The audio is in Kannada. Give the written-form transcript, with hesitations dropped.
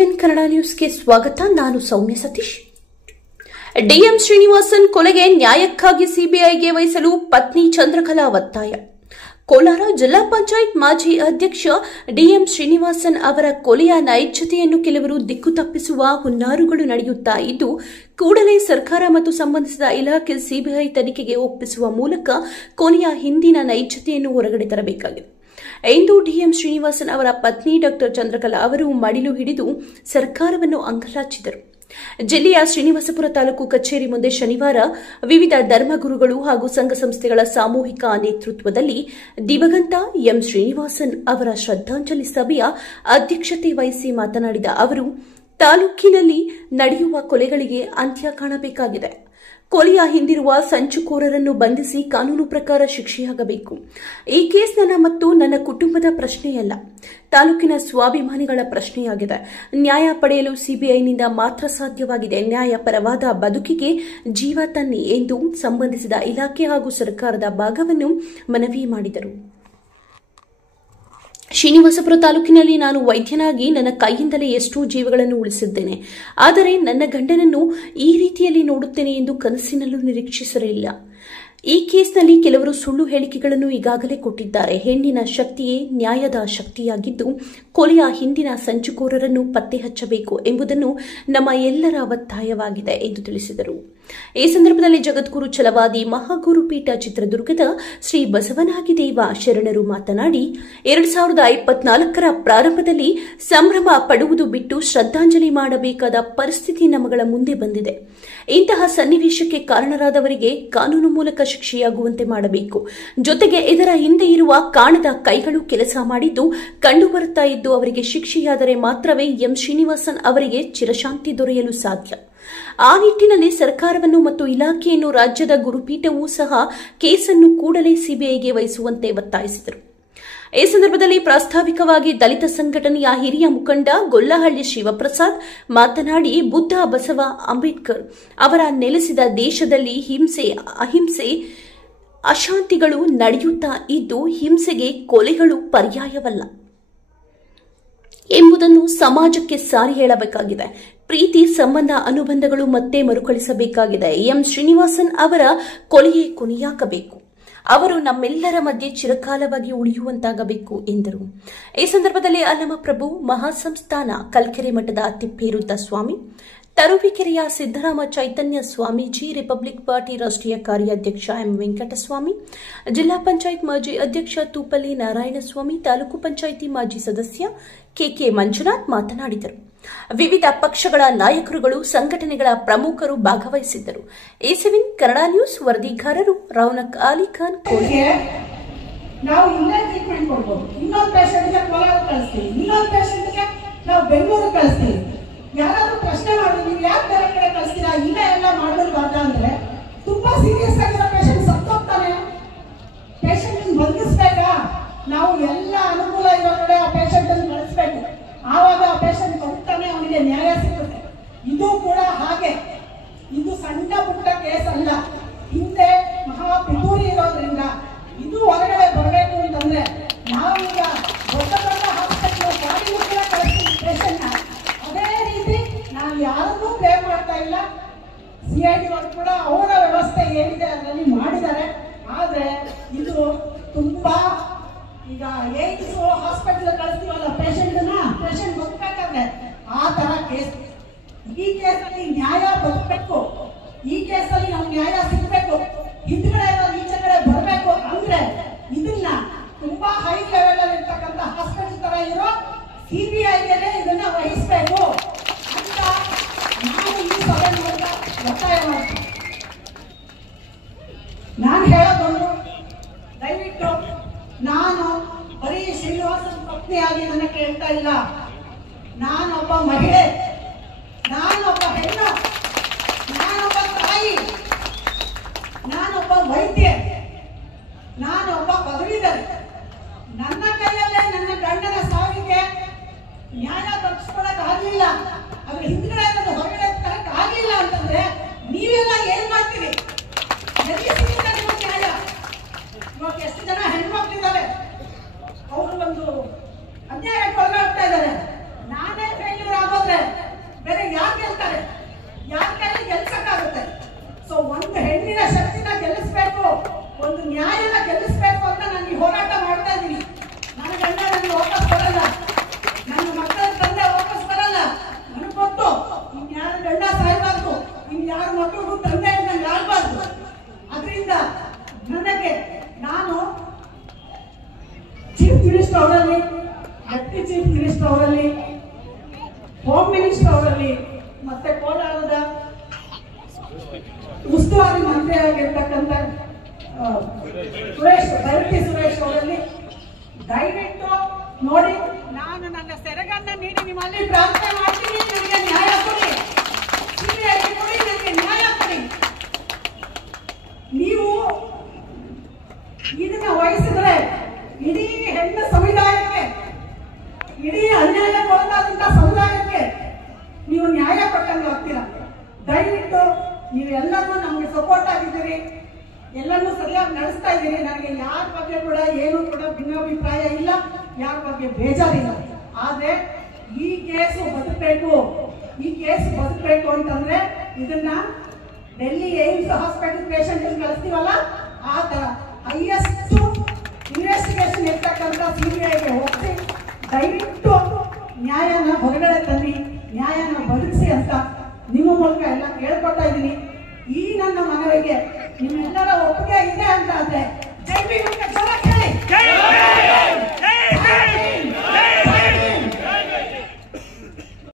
A7 ಕನ್ನಡ ನ್ಯೂಸ್ಗೆ ಸ್ವಾಗತ. ನಾನು ಸೌಮ್ಯ ಸತೀಶ್. ಡಿಎಂ ಶ್ರೀನಿವಾಸನ್ ಕೊಲೆಗೆ ನ್ಯಾಯಕ್ಕಾಗಿ ಸಿಬಿಐಗೆ ವಹಿಸಲು ಪತ್ನಿ ಚಂದ್ರಕಲಾ ಒತ್ತಾಯ. ಕೋಲಾರ ಜಿಲ್ಲಾ ಪಂಚಾಯತ್ ಮಾಜಿ ಅಧ್ಯಕ್ಷ ಡಿಎಂ ಶ್ರೀನಿವಾಸನ್ ಅವರ ಕೊಲೆಯ ನೈಜತೆಯನ್ನು ಕೆಲವರು ದಿಕ್ಕು ತಪ್ಪಿಸುವ ಹುನ್ನಾರುಗಳು ನಡೆಯುತ್ತಾ ಇದ್ದು, ಕೂಡಲೇ ಸರ್ಕಾರ ಮತ್ತು ಸಂಬಂಧಿಸಿದ ಇಲಾಖೆ ಸಿಬಿಐ ತನಿಖೆಗೆ ಒಪ್ಪಿಸುವ ಮೂಲಕ ಕೊಲೆಯ ಹಿಂದಿನ ನೈಜತೆಯನ್ನು ಹೊರಗಡೆ ತರಬೇಕಾಗಿದೆ ಎಂದು ಡಿಎಂ ಶ್ರೀನಿವಾಸನ್ ಅವರ ಪತ್ನಿ ಡಾ ಚಂದ್ರಕಲಾ ಅವರು ಮಡಿಲು ಹಿಡಿದು ಸರ್ಕಾರವನ್ನು ಅಂಗಲಾಚಿದರು. ಜಿಲ್ಲೆಯ ಶ್ರೀನಿವಾಸಪುರ ತಾಲೂಕು ಕಚೇರಿ ಮುಂದೆ ಶನಿವಾರ ವಿವಿಧ ಧರ್ಮಗುರುಗಳು ಹಾಗೂ ಸಂಘ ಸಂಸ್ಥೆಗಳ ಸಾಮೂಹಿಕ ನೇತೃತ್ವದಲ್ಲಿ ದಿವಂಗತ ಎಂ ಶ್ರೀನಿವಾಸನ್ ಅವರ ಶ್ರದ್ಧಾಂಜಲಿ ಸಭೆಯ ಅಧ್ಯಕ್ಷತೆ ವಹಿಸಿ ಮಾತನಾಡಿದ ಅವರು, ತಾಲೂಕಿನಲ್ಲಿ ನಡೆಯುವ ಕೊಲೆಗಳಿಗೆ ಅಂತ್ಯ ಕಾಣಬೇಕಾಗಿದೆ. ಕೊಲೆಯ ಹಿಂದಿರುವ ಸಂಚುಕೋರರನ್ನು ಬಂಧಿಸಿ ಕಾನೂನು ಪ್ರಕಾರ ಶಿಕ್ಷೆಯಾಗಬೇಕು. ಈ ಕೇಸ್ ನನ್ನ ಮತ್ತು ನನ್ನ ಕುಟುಂಬದ ಪ್ರಶ್ನೆಯಲ್ಲ, ತಾಲೂಕಿನ ಸ್ವಾಭಿಮಾನಿಗಳ ಪ್ರಶ್ನೆಯಾಗಿದೆ. ನ್ಯಾಯ ಪಡೆಯಲು ಸಿಬಿಐನಿಂದ ಮಾತ್ರ ಸಾಧ್ಯವಾಗಿದೆ. ನ್ಯಾಯಪರವಾದ ಬದುಕಿಗೆ ಜೀವ ತನ್ನಿ ಎಂದು ಸಂಬಂಧಿಸಿದ ಇಲಾಖೆ ಹಾಗೂ ಸರ್ಕಾರದ ಭಾಗವನ್ನು ಮನವಿ ಮಾಡಿದರು. ಶ್ರೀನಿವಾಸಪುರ ತಾಲೂಕಿನಲ್ಲಿ ನಾನು ವೈದ್ಯನಾಗಿ ನನ್ನ ಕೈಯಿಂದಲೇ ಎಷ್ಟೋ ಜೀವಗಳನ್ನು ಉಳಿಸಿದ್ದೇನೆ. ಆದರೆ ನನ್ನ ಗಂಡನನ್ನು ಈ ರೀತಿಯಲ್ಲಿ ನೋಡುತ್ತೇನೆ ಎಂದು ಕನಸಿನಲ್ಲೂ ನಿರೀಕ್ಷಿಸಿರಲಿಲ್ಲ. ಈ ಕೇಸ್ನಲ್ಲಿ ಕೆಲವರು ಸುಳ್ಳು ಹೇಳಿಕೆಗಳನ್ನು ಈಗಾಗಲೇ ಕೊಟ್ಟಿದ್ದಾರೆ. ಹೆಣ್ಣಿನ ಶಕ್ತಿಯೇ ನ್ಯಾಯದ ಶಕ್ತಿಯಾಗಿದ್ದು, ಕೊಲೆಯ ಹಿಂದಿನ ಸಂಚುಕೋರರನ್ನು ಪತ್ತೆ ಹಚ್ಚಬೇಕು ಎಂಬುದನ್ನು ನಮ್ಮ ಎಲ್ಲರ ಒತ್ತಾಯವಾಗಿದೆ ಎಂದು ತಿಳಿಸಿದರು. ಈ ಸಂದರ್ಭದಲ್ಲಿ ಜಗದ್ಗುರು ಛಲವಾದಿ ಮಹಾಗುರುಪೀಠ ಚಿತ್ರದುರ್ಗದ ಶ್ರೀ ಬಸವನಾಗಿದೇವ ಶರಣರು ಮಾತನಾಡಿ, 2024ರ ಪ್ರಾರಂಭದಲ್ಲಿ ಸಂಭ್ರಮ ಪಡುವುದು ಬಿಟ್ಟು ಶ್ರದ್ಧಾಂಜಲಿ ಮಾಡಬೇಕಾದ ಪರಿಸ್ಥಿತಿ ನಮಗಳ ಮುಂದೆ ಬಂದಿದೆ. ಇಂತಹ ಸನ್ನಿವೇಶಕ್ಕೆ ಕಾರಣರಾದವರಿಗೆ ಕಾನೂನು ಮೂಲಕ ಶಿಕ್ಷೆಯಾಗುವಂತೆ ಮಾಡಬೇಕು. ಜೊತೆಗೆ ಇದರ ಹಿಂದೆ ಇರುವ ಕಾಣದ ಕೈಗಳು ಕೆಲಸ ಮಾಡಿದ್ದು ಕಂಡುಬರುತ್ತಾ ಇದ್ದು, ಅವರಿಗೆ ಶಿಕ್ಷೆಯಾದರೆ ಮಾತ್ರವೇ ಎಂ ಶ್ರೀನಿವಾಸನ್ ಅವರಿಗೆ ಚಿರಶಾಂತಿ ದೊರೆಯಲು ಸಾಧ್ಯ. ಆ ನಿಟ್ಟಿನಲ್ಲಿ ಸರ್ಕಾರವನ್ನು ಮತ್ತು ಇಲಾಖೆಯನ್ನು ರಾಜ್ಯದ ಗುರುಪೀಠವೂ ಸಹ ಕೇಸನ್ನು ಕೂಡಲೇ ಸಿಬಿಐಗೆ ವಹಿಸುವಂತೆ ಒತ್ತಾಯಿಸಿದರು. ಈ ಸಂದರ್ಭದಲ್ಲಿ ಪ್ರಾಸ್ತಾವಿಕವಾಗಿ ದಲಿತ ಸಂಘಟನೆಯ ಹಿರಿಯ ಮುಖಂಡ ಗೊಲ್ಲಹಳ್ಳಿ ಶಿವಪ್ರಸಾದ್ ಮಾತನಾಡಿ, ಬುದ್ಧ, ಬಸವ, ಅಂಬೇಡ್ಕರ್ ಅವರ ನೆಲೆಸಿದ ದೇಶದಲ್ಲಿ ಹಿಂಸೆ, ಅಹಿಂಸೆ, ಅಶಾಂತಿಗಳು ನಡೆಯುತ್ತಾ ಇದ್ದು, ಹಿಂಸೆಗೆ ಕೊಲೆಗಳು ಪರ್ಯಾಯವಲ್ಲ ಎಂಬುದನ್ನು ಸಮಾಜಕ್ಕೆ ಸಾರಿ ಹೇಳಬೇಕಾಗಿದೆ. ಪ್ರೀತಿ, ಸಂಬಂಧ, ಅನುಬಂಧಗಳು ಮತ್ತೆ ಮರುಕಳಿಸಬೇಕಾಗಿದೆ. ಎಂ ಶ್ರೀನಿವಾಸನ್ ಅವರ ಕೊಲೆಯೇ ಕೊನೆಯಾಗಬೇಕು. ಅವರು ನಮ್ಮೆಲ್ಲರ ಮಧ್ಯೆ ಚಿರಕಾಲವಾಗಿ ಉಳಿಯುವಂತಾಗಬೇಕು ಎಂದರು. ಈ ಸಂದರ್ಭದಲ್ಲಿ ಅಲ್ಲಮಪ್ರಭು ಮಹಾಸಂಸ್ಥಾನ ಕಲ್ಕೆರೆ ಮಠದ ತಿಪ್ಪೇರುದ್ದ ಸ್ವಾಮಿ, ತರುವಿಕೆರೆಯ ಸಿದ್ದರಾಮ ಚೈತನ್ಯ ಸ್ವಾಮೀಜಿ, ರಿಪಬ್ಲಿಕ್ ಪಾರ್ಟಿ ರಾಷ್ಟ್ರೀಯ ಕಾರ್ಯಾಧ್ಯಕ್ಷ ಎಂ ವೆಂಕಟಸ್ವಾಮಿ, ಜಿಲ್ಲಾ ಪಂಚಾಯತ್ ಮಾಜಿ ಅಧ್ಯಕ್ಷ ತೂಪಲ್ಲಿ ನಾರಾಯಣಸ್ವಾಮಿ, ತಾಲೂಕು ಪಂಚಾಯಿತಿ ಮಾಜಿ ಸದಸ್ಯ ಕೆಕೆ ಮಂಜುನಾಥ್ ಮಾತನಾಡಿದರು. ವಿವಿಧ ಪಕ್ಷಗಳ ನಾಯಕರುಗಳು, ಸಂಘಟನೆಗಳ ಪ್ರಮುಖರು ಭಾಗವಹಿಸಿದ್ದರು. A7 ಕನ್ನಡ ನ್ಯೂಸ್ ವರದಿಗಾರರು ರೌನಕ್ ಅಲಿ ಖಾನ್. ನಾವು ಇಲ್ಲೇ ಟ್ರೀಟ್ಮೆಂಟ್ ಕೊಡ್ಬೋದು. ಇನ್ನೊಂದು ಪೇಷಂಟ್ಗೆ ಕೋಲಾರ ಕಳಿಸ್ತೀವಿ, ಇನ್ನೊಂದು ಪೇಷಂಟ್ಗೆ ನಾವು ಬೆಂಗಳೂರು ಕಳಿಸ್ತೀವಿ. ಯಾರಾದ್ರೂ ಪ್ರಶ್ನೆ ಮಾಡಿದ್ರೆ ನೀವು ಯಾಕೆ ಬೇರೆ ಕಡೆ ಕಳಿಸ್ತೀರಾ, ಇಲ್ಲೇ ಎಲ್ಲ ಮಾಡಬಾರ್ದ ಅಂದ್ರೆ, ತುಂಬಾ ಸೀರಿಯಸ್ ಆಗಿರೋ ಪೇಷಂಟ್ ಸತ್ತೋಗ್ತಾನೆ, ಪೇಷಂಟ್ ಬಂಧಿಸ್ಬೇಕಾ? ನಾವು ಎಲ್ಲ ಅನುಕೂಲ ಇರೋ ಕಡೆ ಆ ಪೇಷಂಟ್ ಅನ್ನು ಕಳಿಸ್ಬೇಕು. ಆವಾಗ ಆ ಪೇಷಂಟ್ ಬದುಕ್ತಾನೆ, ಅವನಿಗೆ ನ್ಯಾಯ ಸಿಗುತ್ತೆ. ಇದು ಕೂಡ ಹಾಗೆ. ಇದು ಸಣ್ಣ ಪುಟ್ಟ ಕೇಸ್ ಅಲ್ಲ, ಹಿಂದೆ ಮಹಾ ಪಿತೂರಿ ಇರೋದ್ರಿಂದ ಇದು ಹೊರಗಡೆ ಬರಬೇಕು ಅಂತಂದ್ರೆ ನಾವೀಗ ದೊಡ್ಡ ದೊಡ್ಡ ಹಾಸ್ಪಿಟಲ್ ಗಾಡಿಗೂ ಕೂಡ ಕಳಿಸ್ತೀವಿ ಪೇಷಂಟ್ನ. ಅದೇ ರೀತಿ ನಾವು ಯಾರನ್ನೂ ಬ್ಲೇಮ್ ಮಾಡ್ತಾ ಇಲ್ಲ. CID ಅವರು ಕೂಡ ಅವರ ವ್ಯವಸ್ಥೆ ಏನಿದೆ ಅದರಲ್ಲಿ ಮಾಡಿದ್ದಾರೆ. ಆದ್ರೆ ಇದು ತುಂಬಾ ಈಗ ಏಮ್ಸ್ ಹಾಸ್ಪಿಟಲ್ ಕಳಿಸ್ತೀವಲ್ಲ ಪೇಷಂಟ್ನ, ಪೇಷಂಟ್ ಬದುಕಬೇಕಾದ್ರೆ ಆ ತರ ಕೇಸ್. ಈ ಕೇಸಲ್ಲಿ ನ್ಯಾಯ ಬದುಕಬೇಕು, ಈ ಕೇಸಲ್ಲಿ ನಾವು ನ್ಯಾಯ ಸಿಗಬೇಕು, ಹಿಂದ್ಗಡೆ ಈಚೆ ಕಡೆ ಬರಬೇಕು ಅಂದ್ರೆ ಇದನ್ನ ತುಂಬಾ ಹೈ ಲೆವೆಲ್ ಅಲ್ಲಿ ಇರ್ತಕ್ಕಂಥ ಹಾಸ್ಪಿಟಲ್ ತರ ಇರೋ ಸಿಬಿಐಗೆ ಇದನ್ನ ವಹಿಸಬೇಕು ಅಂತ ನಾನು ಈ ಸಭೆ ಮೂಲಕ ಒತ್ತಾಯ ಮಾಡ್ತೀನಿ. ನಾನು ಹೇಳೋದೊಂದು, ದಯವಿಟ್ಟು ನಾನು ಬರೀ ಶ್ರೀನಿವಾಸನ್ ಪತ್ನಿಯಾಗಿ ನನ್ನ ಕೇಳ್ತಾ ಇಲ್ಲ. ನಾನೊಬ್ಬ ಮಹಿಳೆ, ನಾನೊಬ್ಬ ಹೆಣ್ಣು, ನಾನೊಬ್ಬ ತಾಯಿ, ನಾನೊಬ್ಬ ವೈದ್ಯೆ, ನಾನೊಬ್ಬ ಪದವೀಧರ. ನನ್ನ ಕೈಯಲ್ಲೇ ನನ್ನ ಗಂಡನ ಸಾವಿಗೆ ನ್ಯಾಯ ತಪ್ಪಿಸ್ಕೊಳಕ್ ಆಗ್ಲಿಲ್ಲ, ಅದ್ರ ಹಿಂದ್ಗಡೆ ಹೊರಗಡೆ ತರಕ್ ಆಗ್ಲಿಲ್ಲ ಅಂತಂದ್ರೆ ನೀವೆಲ್ಲ ಏನ್ ಮಾಡ್ತೀರಿ? ನ್ಯಾಯ ಇವಾಗ ಎಷ್ಟು ಜನ ಹೆಣ್ಮಕ್ಳಿದ್ದಾರೆ, ಅವರು ಒಂದು ಅನ್ಯಾಯಕ್ಕೆ ಒಳಗಾಗ್ತಾ ಇದ್ದಾರೆ. ನಾನೇ ಫೇಲ್ಯೂರ್ ಆಗೋದ್ರೆ ಒಂದು ಹೆಣ್ಣಿನ ಶಕ್ತಿನ ಗೆಲ್ಲಿಸ್ಬೇಕು, ಒಂದು ನ್ಯಾಯನ ಗೆಲ್ಲಿಸ್ಬೇಕು ಅಂತ ನಾನು ಈ ಹೋರಾಟ ಮಾಡ್ತಾ ಇದ್ದೀನಿ. ನನ್ನ ಗಂಡ ನನಗೆ ವಾಪಸ್ ಬರಲ್ಲ, ನನ್ನ ಮಕ್ಕಳ ತಂದೆ ವಾಪಸ್ ಬರಲ್ಲ. ನನಗೆ ಗೊತ್ತು ಇನ್ಯಾರ ಗಂಡ ಸಾಯ್ಬಾರ್ದು, ಇನ್ಯಾರ ಮಕ್ಕಳಿಗೂ ತಂದೆ ನಂಗೆ ಆಗ್ಬಾರ್ದು. ಅದರಿಂದ ನನಗೆ ನಾನು ಚೀಫ್ ಮಿನಿಸ್ಟರ್ ಅವರಲ್ಲಿ, ಡೆಪ್ಟಿ ಚೀಫ್ ಮಿನಿಸ್ಟರ್ ಅವರಲ್ಲಿ, ಹೋಮ್ ಮಿನಿಸ್ಟರ್ ಅವರಲ್ಲಿ, ಮತ್ತೆ ಕೋಲಾರದ ಉಸ್ತುವಾರಿ ಮಂತ್ರಿ ಆಗಿರ್ತಕ್ಕಂಥ ಸುರೇಶ್ ಅವರಲ್ಲಿ ದಯವಿಟ್ಟು ನೋಡಿ, ನಾನು ನನ್ನ ಸೆರಗನ್ನ ನೀಡಿ ನಿಮ್ಮಲ್ಲಿ ಪ್ರಾರ್ಥನೆ ಮಾಡ್ತೀನಿ, ನನಗೆ ನ್ಯಾಯ ಕೊಡಿ, ಸಿಬಿಐಗೆ ಕೊಡಿ, ನನಗೆ ನ್ಯಾಯ ಕೊಡಿ. ನೀವು ಇದನ್ನ ವಹಿಸಿದ್ರೆ ಇಡೀ ಹೆಣ್ಣು ಸಮುದಾಯಕ್ಕೆ, ಇಡೀ ಅನ್ಯಾಯಕ್ಕೊಳಗಾದಂತಹ ಸಮುದಾಯಕ್ಕೆ ನೀವು ನ್ಯಾಯ ಕೊಟ್ಟಂಗೆ ಆಗ್ತೀರಾ. ದಯವಿಟ್ಟು ನೀವೆಲ್ಲರೂ ನಮಗೆ ಸಪೋರ್ಟ್ ಆಗಿದ್ದೀರಿ, ಎಲ್ಲರೂ ಸರಿಯಾಗಿ ನಡೆಸ್ತಾ ಇದ್ದೀರಿ. ನನಗೆ ಯಾರ ಬಗ್ಗೆ ಕೂಡ ಏನು ಕೂಡ ಭಿನ್ನಾಭಿಪ್ರಾಯ ಇಲ್ಲ, ಯಾರ ಬಗ್ಗೆ ಬೇಜಾರಿಲ್ಲ. ಆದ್ರೆ ಈ ಕೇಸು ಬದುಕಬೇಕು, ಈ ಕೇಸ್ ಬದುಕಬೇಕು ಅಂತಂದ್ರೆ ಇದನ್ನ ಡೆಲ್ಲಿ ಏಮ್ಸ್ ಹಾಸ್ಪಿಟಲ್ ಪೇಷಂಟ್ ಕಳಿಸ್ತೀವಲ್ಲ, ಆತ ಹೈಯೆಸ್ಟ್ ಇನ್ವೆಸ್ಟಿಗೇಷನ್ ಇರ್ತಕ್ಕಂಥ ಸಿಬಿಐಗೆ ಹೋಗಿ ದಯವಿಟ್ಟು ನ್ಯಾಯನ ಹೊರಗಡೆ ತನ್ನಿ, ನ್ಯಾಯನ ಬದುಕಿಸಿ ಅಂತ ನಿಮ್ಮ ಮೂಲಕ ಎಲ್ಲ ಕೇಳ್ಕೊತಾ ಇದ್ದೀನಿ. ಈ ನನ್ನ ಮನವಿಗೆ ನಿಮ್ಮೆಲ್ಲರ ಒಪ್ಪಿಗೆ ಇದೆ ಅಂತ ಆದ್ರೆ ಜೈ ಭೀಮ್ ಅಂತ ಜೋರಾಗಿ ಹೇಳಿ.